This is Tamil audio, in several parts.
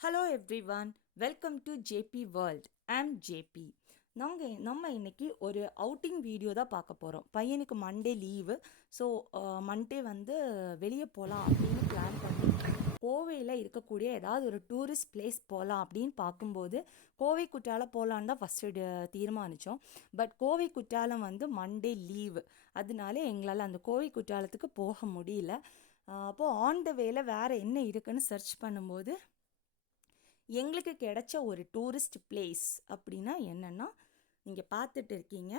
Hello everyone, welcome to JP world. I'm JP. நம்ம இன்னைக்கு ஒரு அவுட்டிங் வீடியோ தான் பார்க்க போகிறோம். பையனுக்கு மண்டே லீவு. ஸோ மண்டே வந்து வெளியே போகலாம் அப்படின்னு பிளான் பண்ணி கோவையில் இருக்கக்கூடிய ஏதாவது ஒரு டூரிஸ்ட் பிளேஸ் போகலாம் அப்படின்னு பார்க்கும்போது கோவை குற்றாலம் போகலான்னு தான் ஃபஸ்ட்டு தீர்மானித்தோம். பட் கோவை குற்றாலம் வந்து மண்டே லீவு, அதனால எங்களால் அந்த கோவை குற்றாலத்துக்கு போக முடியல. அப்போது ஆன் த வேல வேறு என்ன இருக்குன்னு சர்ச் பண்ணும்போது எங்களுக்கு கிடைச்ச ஒரு டூரிஸ்ட் பிளேஸ் அப்படின்னா என்னென்னா, நீங்கள் பார்த்துட்டு இருக்கீங்க,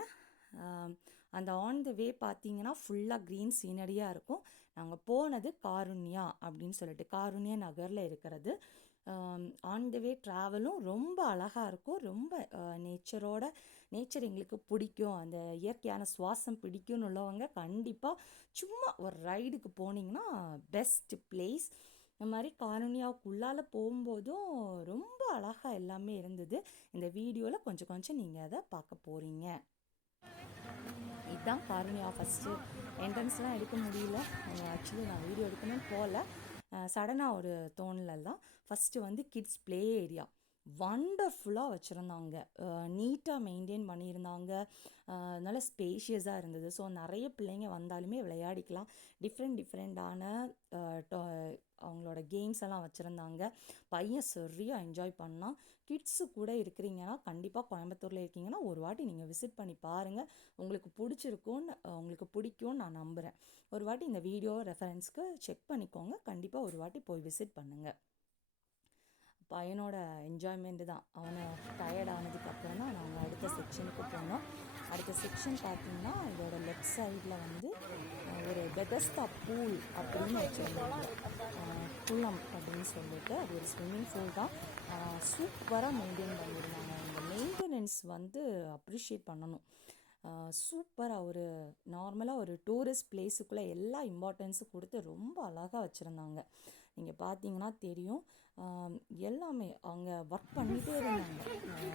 அந்த ஆன் த வே பார்த்தீங்கன்னா ஃபுல்லாக க்ரீன் சீனரியாக இருக்கும். நாங்கள் போனது காருண்யா அப்படின்னு சொல்லிட்டு, காருண்யா நகரில் இருக்கிறது. ஆன் த வே ட்ராவலும் ரொம்ப அழகாக இருக்கும். ரொம்ப நேச்சர் எங்களுக்கு பிடிக்கும், அந்த இயற்கையான சுவாசம் பிடிக்கும்னு உள்ளவங்க கண்டிப்பாக சும்மா ஒரு ரைடுக்கு போனீங்கன்னா பெஸ்ட் பிளேஸ். இந்த மாதிரி காருண்யாவுக்குள்ளால் போகும்போதும் ரொம்ப அழகாக எல்லாமே இருந்தது. இந்த வீடியோவில் கொஞ்சம் கொஞ்சம் நீங்கள் அதை பார்க்க போகிறீங்க. இதுதான் காருண்யா. ஃபஸ்ட்டு என்ட்ரன்ஸ்லாம் எடுக்க முடியல. ஆக்சுவலி நான் வீடியோ எடுக்கணும்னு போகல, சடனாக ஒரு தோணலாம். ஃபஸ்ட்டு வந்து கிட்ஸ் ப்ளே ஏரியா வண்டர்ஃபுல்லாக வச்சுருந்தாங்க, நீட்டாக மெயின்டைன் பண்ணியிருந்தாங்க, நல்ல ஸ்பேஷியஸாக இருந்தது. ஸோ நிறைய பிள்ளைங்க வந்தாலுமே விளையாடிக்கலாம். டிஃப்ரெண்டான அவங்களோட கேம்ஸ் எல்லாம் வச்சுருந்தாங்க. பையன் சரியாக என்ஜாய் பண்ணான். கிட்ஸு கூட இருக்கிறீங்கன்னா கண்டிப்பாக கோயம்புத்தூரில் இருக்கீங்கன்னா ஒரு வாட்டி நீங்கள் விசிட் பண்ணி பாருங்கள். உங்களுக்கு பிடிக்கும்னு நான் நம்புகிறேன். ஒரு வாட்டி இந்த வீடியோ ரெஃபரன்ஸ்க்கு செக் பண்ணிக்கோங்க. கண்டிப்பாக ஒரு வாட்டி போய் விசிட் பண்ணுங்கள். பையனோட என்ஜாய்மெண்ட்டு தான். அவனை டயர்ட் ஆனதுக்கப்புறம் தான் நாங்கள் அடுத்த செக்ஷனுக்கு போனோம். அடுத்த செக்ஷன் பார்த்திங்கன்னா இதோட லெஃப்ட் சைடில் வந்து ஒரு பெதஸ்தா பூல் அப்படின்னு வச்சுருந்தாங்க. குளம் அப்படின்னு சொல்லிட்டு அது ஒரு ஸ்விம்மிங் பூல் தான். சூப்பராக மெயின்டைன் பண்ணியிருந்தாங்க. இந்த மெயின்டெனன்ஸ் வந்து அப்ரிஷியேட் பண்ணணும். சூப்பராக ஒரு நார்மலாக ஒரு டூரிஸ்ட் பிளேஸுக்குள்ளே எல்லா இம்பார்ட்டன்ஸும் கொடுத்து ரொம்ப அழகாக வச்சுருந்தாங்க. நீங்கள் பார்த்தீங்கன்னா தெரியும், எல்லாமே அவங்க ஒர்க் பண்ணிகிட்டே இருந்தாங்க.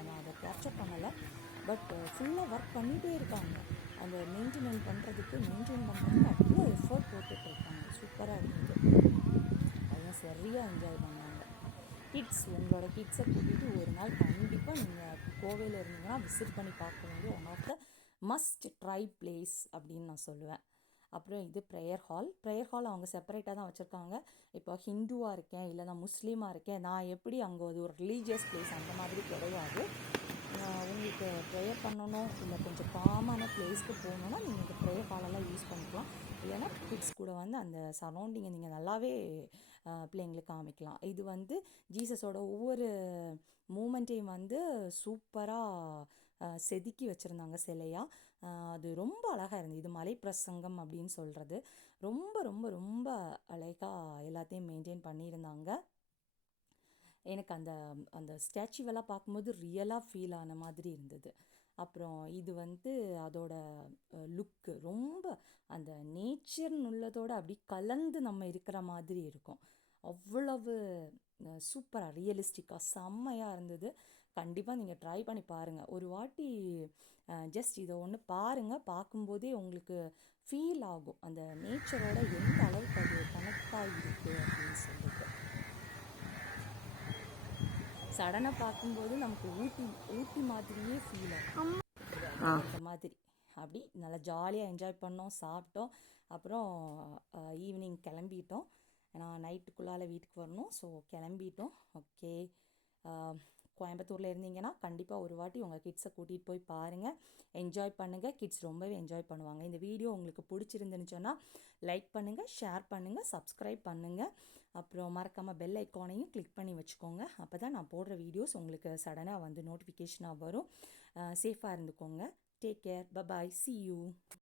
நான் அதை கேப்சர் பண்ணலை, பட் ஃபுல்லாக ஒர்க் பண்ணிகிட்டே இருக்காங்க. அந்த மெயின்டைன் பண்ணுறதுக்கு அவ்வளோ எஃபர்ட் போட்டுட்ருக்காங்க. சூப்பராக இருந்தது. பையன் சரியாக என்ஜாய் பண்ணாங்க. உங்களோட கிட்ஸை கூட்டிகிட்டு ஒரு நாள் கண்டிப்பாக நீங்கள் கோவையில் இருந்தீங்கன்னா விசிட் பண்ணி பார்க்க வேண்டிய one of the must try place அப்படின்னு நான் சொல்லுவேன். அப்புறம் இது ப்ரேயர் ஹால் அவங்க செப்பரேட்டாக தான் வச்சுருக்காங்க. இப்போ ஹிந்துவாக இருக்கேன், இல்லை நான் முஸ்லீமாக இருக்கேன், நான் எப்படி அங்கே அது ஒரு ரிலீஜியஸ் பிளேஸ் அந்த மாதிரி கிடையாது. உங்களுக்கு ப்ரேயர் பண்ணணும், இல்லை கொஞ்சம் காமான பிளேஸ்க்கு போகணுன்னா நீங்கள் இந்த ப்ரேயர் ஹாலெல்லாம் யூஸ் பண்ணிக்கலாம். இல்லைன்னா கிட்ஸ் கூட வந்து அந்த சரௌண்டிங்கை நீங்கள் நல்லாவே பிள்ளைங்களுக்கு காமிக்கலாம். இது வந்து ஜீசஸோட ஒவ்வொரு மூமெண்ட்டையும் வந்து சூப்பராக செதுக்கி வச்சுருந்தாங்க சிலையாக. அது ரொம்ப அழகாக இருந்தது. இது மலை பிரசங்கம் அப்படின்னு சொல்கிறது. ரொம்ப ரொம்ப ரொம்ப அழகாக எல்லாத்தையும் மெயின்டைன் பண்ணியிருந்தாங்க. எனக்கு அந்த அந்த ஸ்டாச்சுவெல்லாம் பார்க்கும்போது ரியலாக ஃபீல் ஆன மாதிரி இருந்தது. அப்புறம் இது வந்து அதோட லுக்கு ரொம்ப அந்த நேச்சர்னு உள்ளதோடு அப்படி கலந்து நம்ம இருக்கிற மாதிரி இருக்கும். அவ்வளவு சூப்பராக ரியலிஸ்டிக்காக செம்மையாக இருந்தது. கண்டிப்பாக நீங்கள் ட்ரை பண்ணி பாருங்கள். ஒரு வாட்டி ஜஸ்ட் இதை ஒன்று பாருங்கள். பார்க்கும்போதே உங்களுக்கு ஃபீல் ஆகும் அந்த நேச்சரோட எந்த அளவுக்கு அது கனெக்ட் ஆகிருக்கு அப்படின்னு சொல்லிட்டு. சடனாக பார்க்கும்போது நமக்கு ஊட்டி மாதிரியே ஃபீல் ஆகும். அந்த மாதிரி அப்படி நல்லா ஜாலியாக என்ஜாய் பண்ணோம், சாப்பிட்டோம். அப்புறம் ஈவினிங் கிளம்பிட்டோம். நான் நைட்டுக்குள்ளால் வீட்டுக்கு வரணும். ஸோ கிளம்பிட்டோம். ஓகே, கோயம்புத்தூரில் இருந்தீங்கன்னா கண்டிப்பாக ஒரு வாட்டி உங்கள் கிட்ஸை கூட்டிகிட்டு போய் பாருங்கள், என்ஜாய் பண்ணுங்கள். கிட்ஸ் ரொம்பவே என்ஜாய் பண்ணுவாங்க. இந்த வீடியோ உங்களுக்கு பிடிச்சிருந்துன்னு சொன்னால் லைக் பண்ணுங்கள், ஷேர் பண்ணுங்கள், சப்ஸ்கிரைப் பண்ணுங்கள். அப்புறம் மறக்காமல் பெல் ஐக்கானையும் கிளிக் பண்ணி வச்சுக்கோங்க. அப்போ தான் நான் போடுற வீடியோஸ் உங்களுக்கு சடனாக வந்து நோட்டிஃபிகேஷனாக வரும். சேஃபாக இருந்துக்கோங்க. Take care. Bye bye. See you.